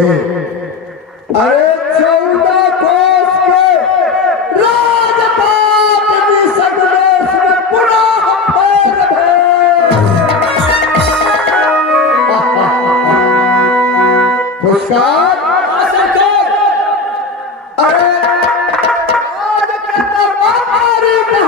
अरे 14 कोस के राजपाट की संदेश में पुनः पैर पुरस्कार। अरे आज के दरबारी में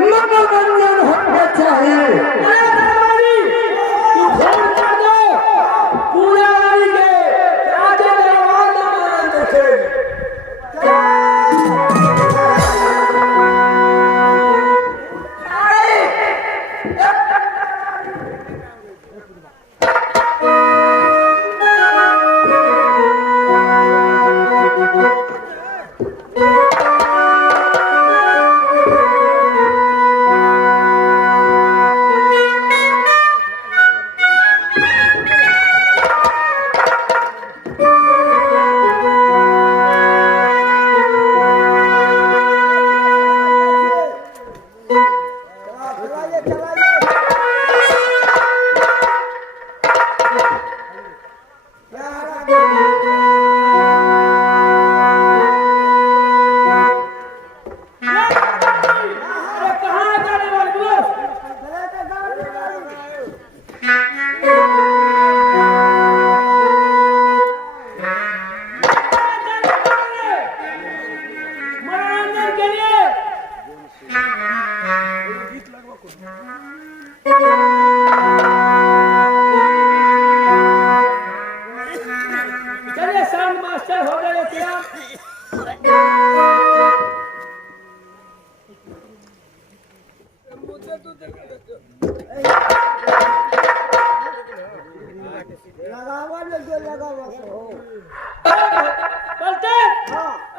मनोरंजन होना चाहिए।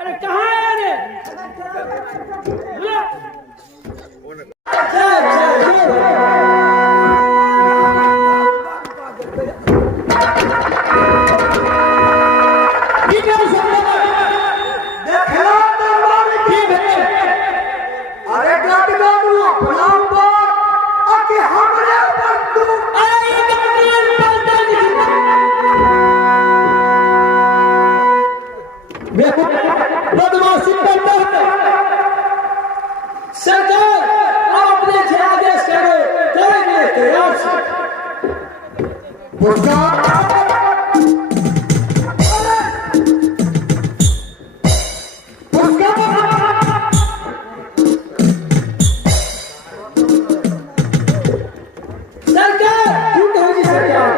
अरे कहाँ है रे? बदमाशी करता है सरकार, आपने जो आदेश करे करेंगे तैयार से। सरकार क्यों कहोगी सरकार?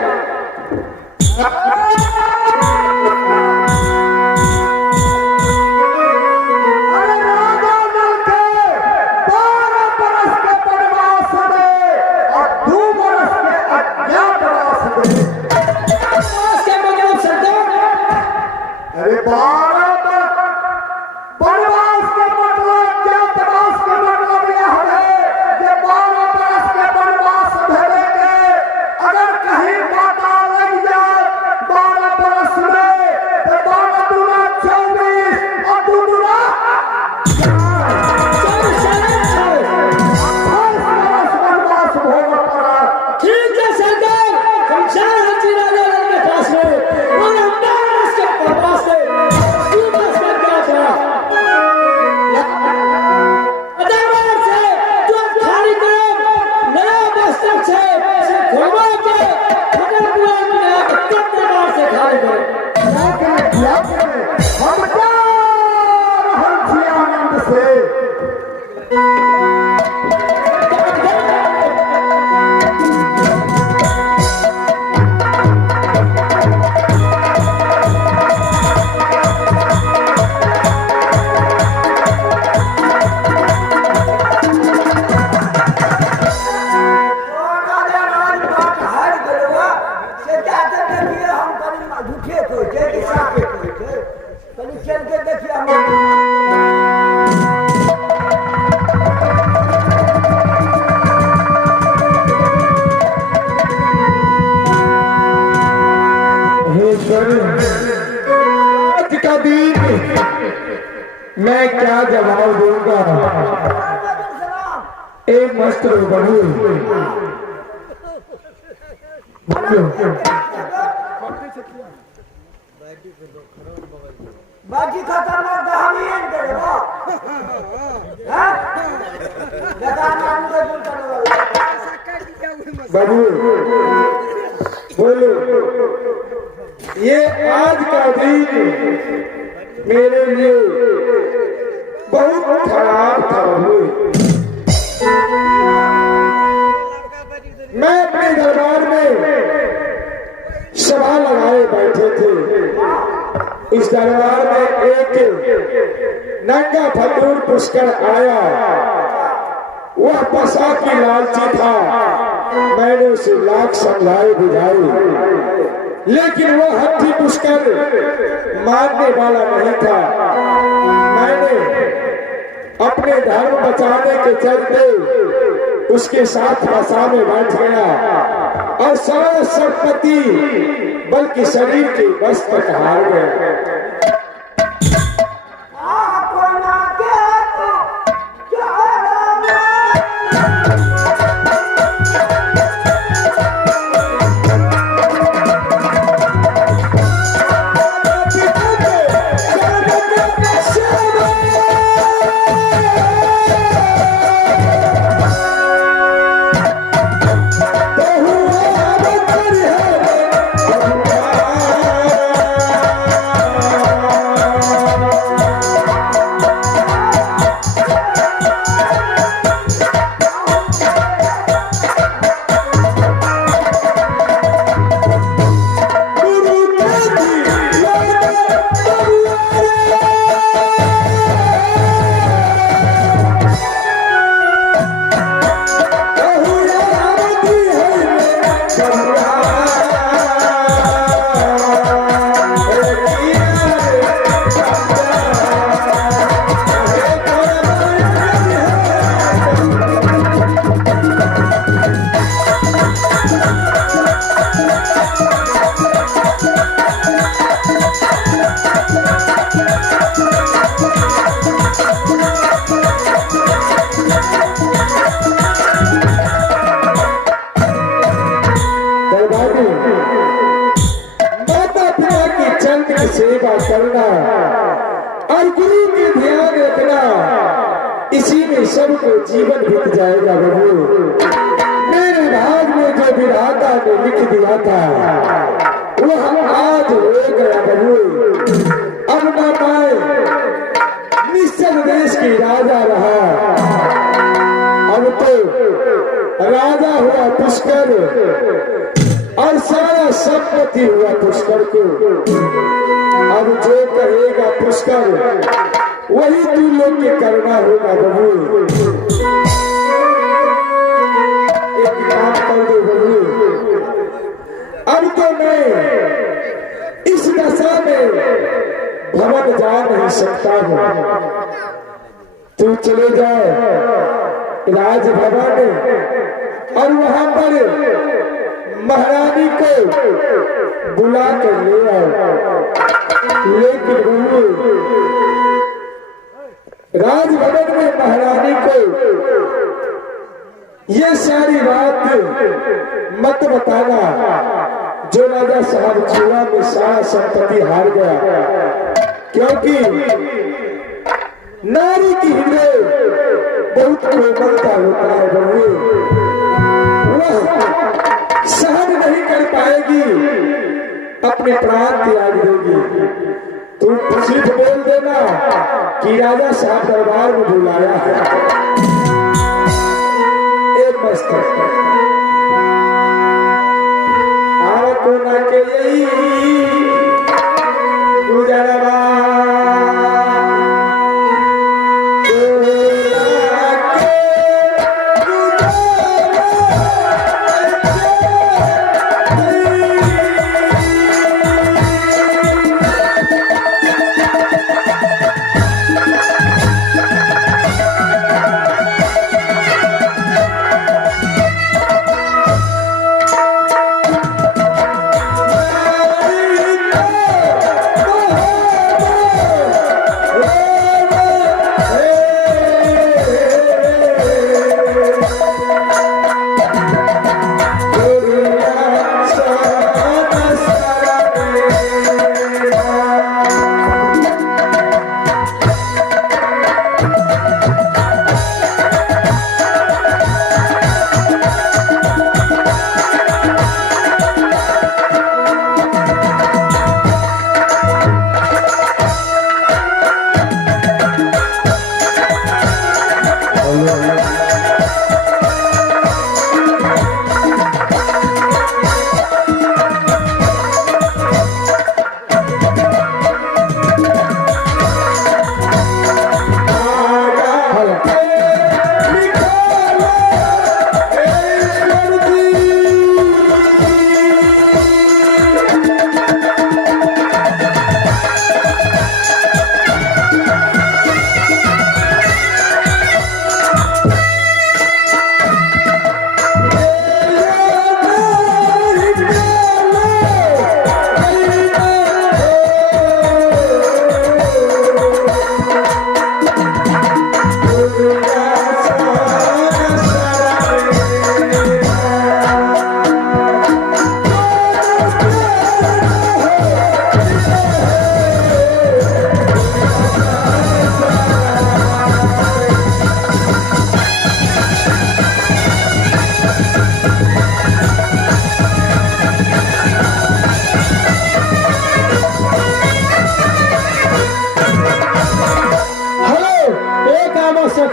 आज का दिन मैं क्या जवाब दूंगा? एक मस्त बहू बाकी खतरनाक दहावीन करेगा हां लगान का जुल करेगा बाबू बोलो, ये आज का दिन मेरे लिए बहुत खराब था। मैं अपने दरबार में सभा लगाए बैठे थे। इस दरबार में एक नंगा फतूर पुष्कर आया। वह पसा की लालची था। मैंने उसे लाख समझाए बुझाई, लेकिन वह हट्टी पुष्कर मारने वाला नहीं था। मैंने अपने धर्म बचाने के चलते उसके साथ पसा में बैठ गया और सारा संपत्ति बल्कि शरीर की बस तक हार गया। के ध्यान रखना, इसी में सबको जीवन बीत जाएगा बबू। मेरे भाग में जो विधाता ने लिख दिया था वो हम आज हो गया बबू। अब न मैं निश्चल देश की राजा रहा, अब तो राजा हुआ पुष्कर और सारा संपत्ति हुआ पुष्कर को। अब जो कहेगा पुष्कर वही तू लोग के करना होगा बबू। एक काम कर दो बबू, अब तो मैं इस दशा में भवन जा नहीं सकता हूँ। तू चले जाए राजभवन और वहां पर महारानी को बुला कर ले आओ। लेकिन बबू राजभवन में महारानी को ये सारी बात मत बताना जो राजा साहब जुआ में सारा संपत्ति हार गया, क्योंकि नारी की हृदय बहुत कोमलता होता है बबू। वह सहन नहीं कर पाएगी, अपने प्राण त्याग देगी। तुम सिर्फ बोल देना कि राजा साहब दरबार में बुलाया है। एक मस्त आओ को ना के यही गुजरवा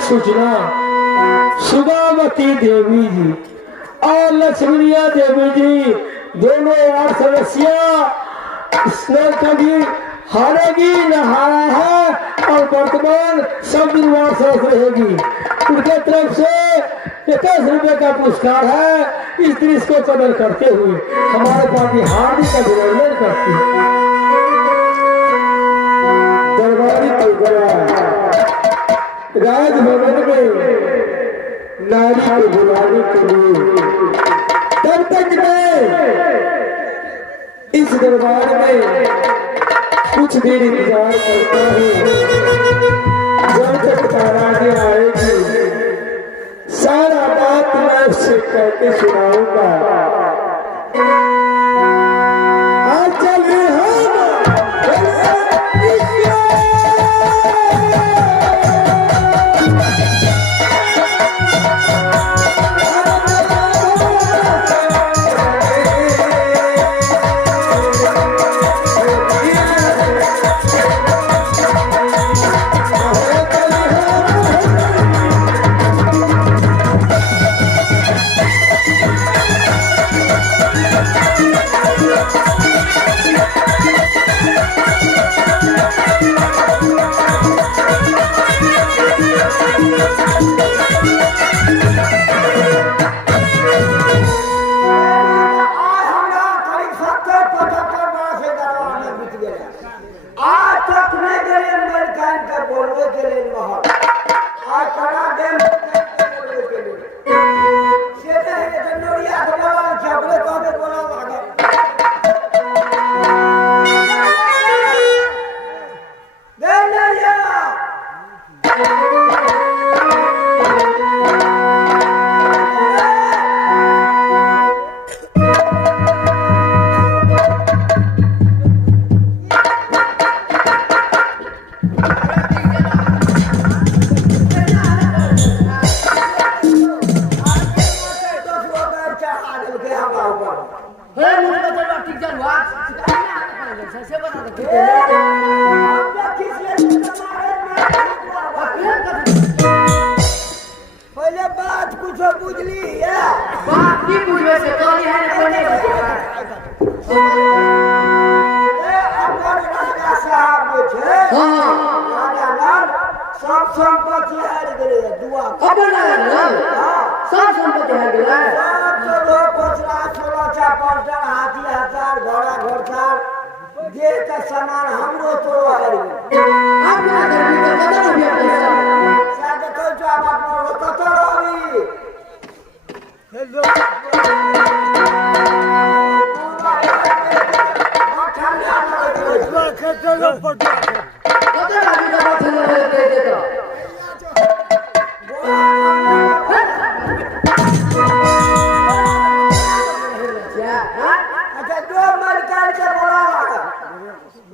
सूचना सुदामती देवी जी और लक्ष्मणिया देवी जी दोनों वार्ड सदस्य स्नान कभी हारेगी नहाया है और वर्तमान सब दिन वार्ड सदस्य रहेगी। उनके तरफ से 21 रुपए का पुरस्कार है। इस दृश्य को कदर करते हुए हमारे पार्टी हार्दिक अभिनंदन करती है। दरबारी को गया राजभवन में नारी को बुलाने के लिए, तब तक मैं इस दरबार में कुछ देर इंतजार करता हूँ। जब तक तारानी आएगी सारा बात मैं उससे कहके सुनाऊंगा। आज चल के लिए महल आज कड़ा गेम बोले के लिए से नहीं जनोरिया के बोला क्या बोले तो हमें बोला आगे जनोरिया पहले बात कुछ बुझली है बात की बुझवे से तो नहीं है कोने अपन राजा साहब जो छे हां राजा लाल सब संपत्ति हार गेले दुआ अपन लाल सब संपत्ति हार गेले सब जो पचरा छोला चा पंचर हाथी हजार घोड़ा घोड़सार जे का सामान हमरो तो हार गेले अपना घर में तो कदर भी पैसा साथ तो जो आप अपनो कतो रही हेलो कदर अभी तो बात है दे दो अच्छा दो मर काट के बोला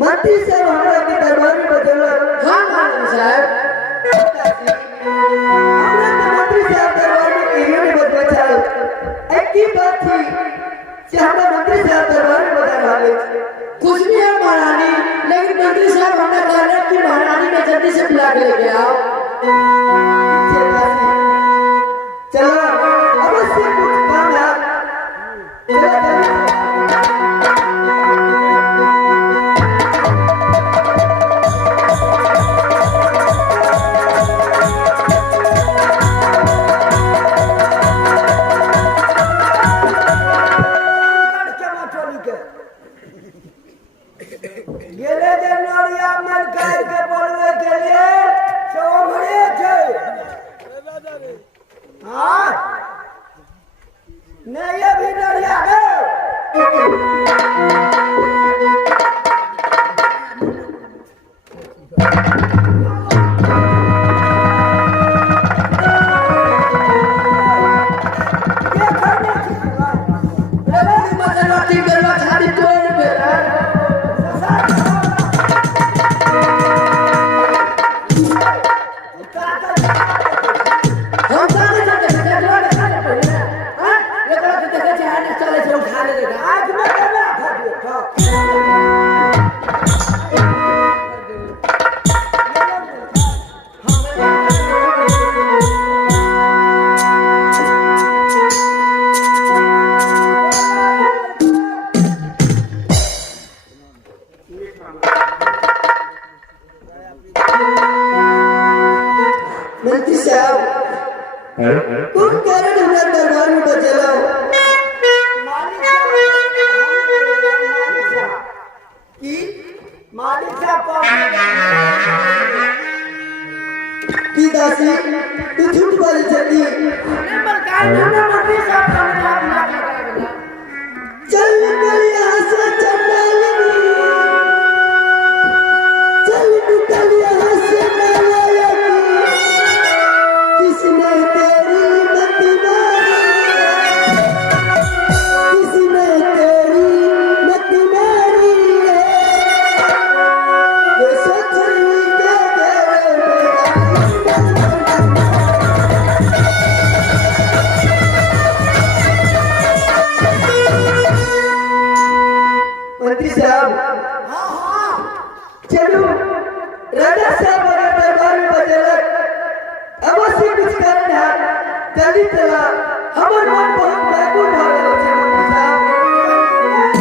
मंत्री साहब हमरा के दरबार में बजौलक। हाँ मालूम साहब हमरा तो मंत्री साहब दरबार में हाँ नहीं ये भी डरिया गए ये करने की रेवती मचलवा ठीक करवा छाड़ी तोड़ दे हम सारे जाते हैं जलवा के खाने पड़े हां एकरा के देखे छे आने चले से उठा ले देगा आज मैं करना था मंत्री साहब कौन कारण हमरा दरबार में बजेला मालिक साहब की दासी तू झूठ बोले छती चल निकल यहाँ से चंडालिनी चल निकल यहाँ से नालायकी किसने तेरी मत मारी किसने तेरी मत मारी ये सच के मंत्री साहब चलो राजा साहब अगर दरबार में बजेलक अवश्य कुछ कारण है जल्दी चला हमर मन बहुत व्याकुल भ गेल छै मंत्री साहब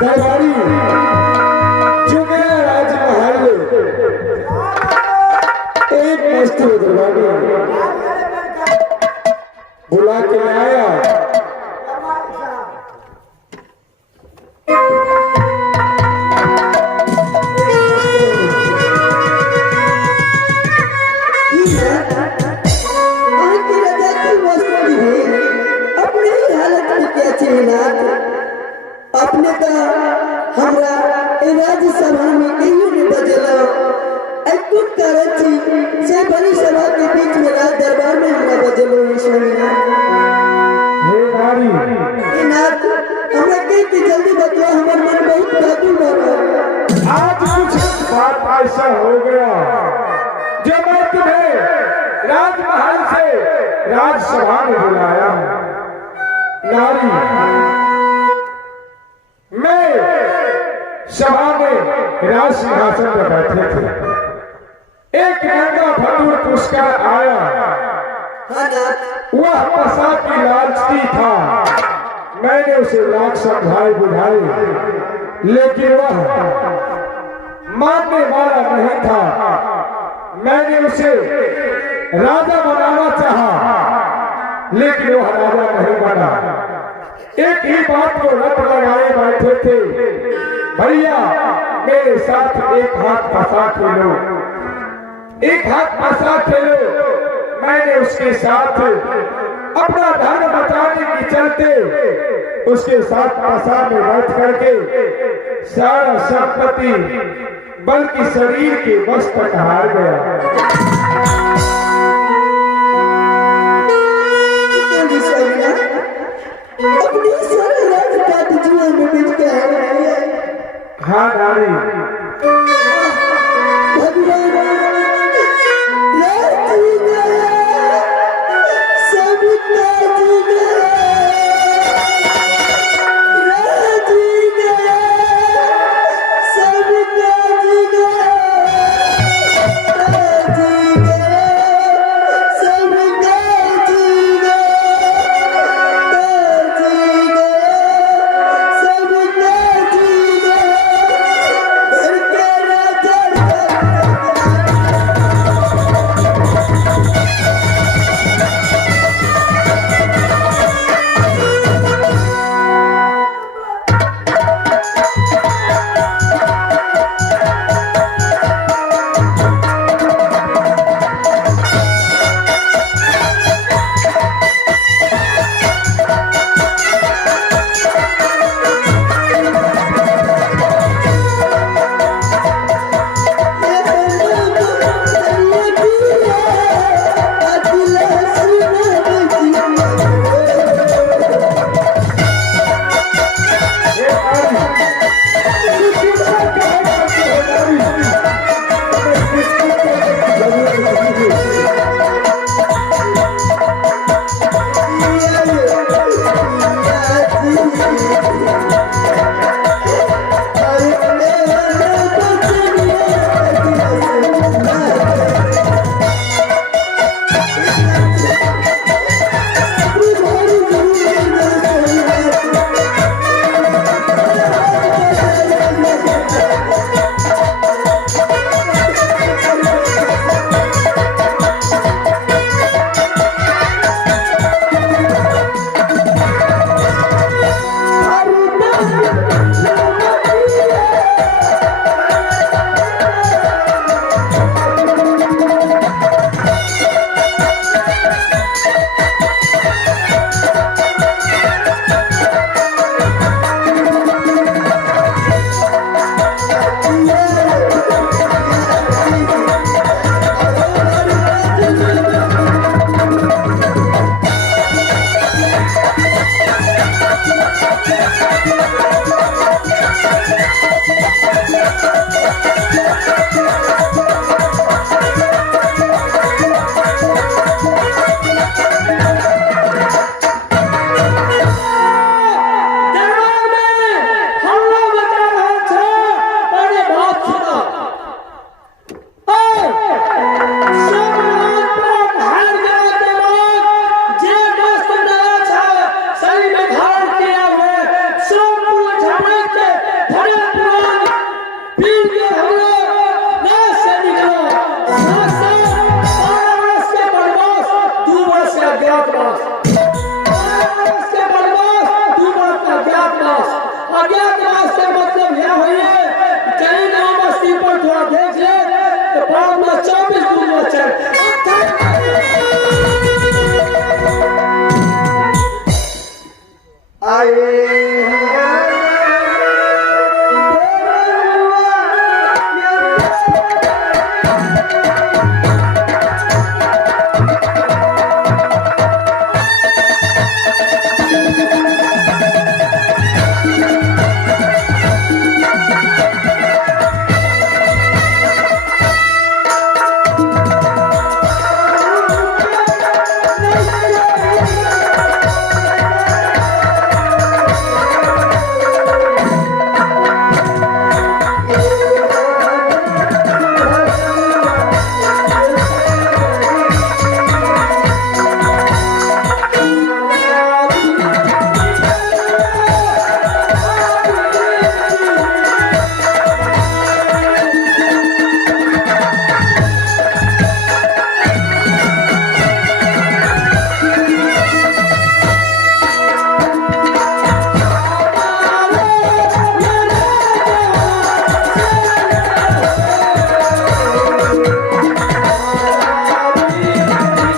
दरबारी जो गया राजमहल एक मस्त दरबारी बुला के आया अपने का हमरा राज्यसभा में कहियो नहीं बजेला कुछ कारण थी से बड़ी सभा के बीच में राज दरबार में हमरा बजेलो स्वामीनाथ हे नारी ए नाथ हमरा के जल्दी बतवा हमर मन बहुत व्याकुल हो रहा आज कुछ बात ऐसा हो गया जो मैं तुम्हें राजमहल से राजसभा में बुलाया नारी मैं सभा में राज सिंहासन पर बैठे थे एक नंगा फतूर पुष्कर आया हां नाथ वह पसा की लालची था मैंने उसे लाख समझाए बुझाए लेकिन वह मानने वाला नहीं था मैंने उसे राजा बनाना चाहा लेकिन वह राजा नहीं बना एक ही बात को रट लगाए बैठे थे भैया मेरे साथ एक हाथ फंसा खेलो एक हाथ फंसा खेलो मैंने उसके साथ अपना धन बचाने की चलते उसके साथ फंसा में बैठ करके सारा संपत्ति बल्कि शरीर के बस तक हार गया अपनी सारे राज काट जुए में बीत के हाँ नारी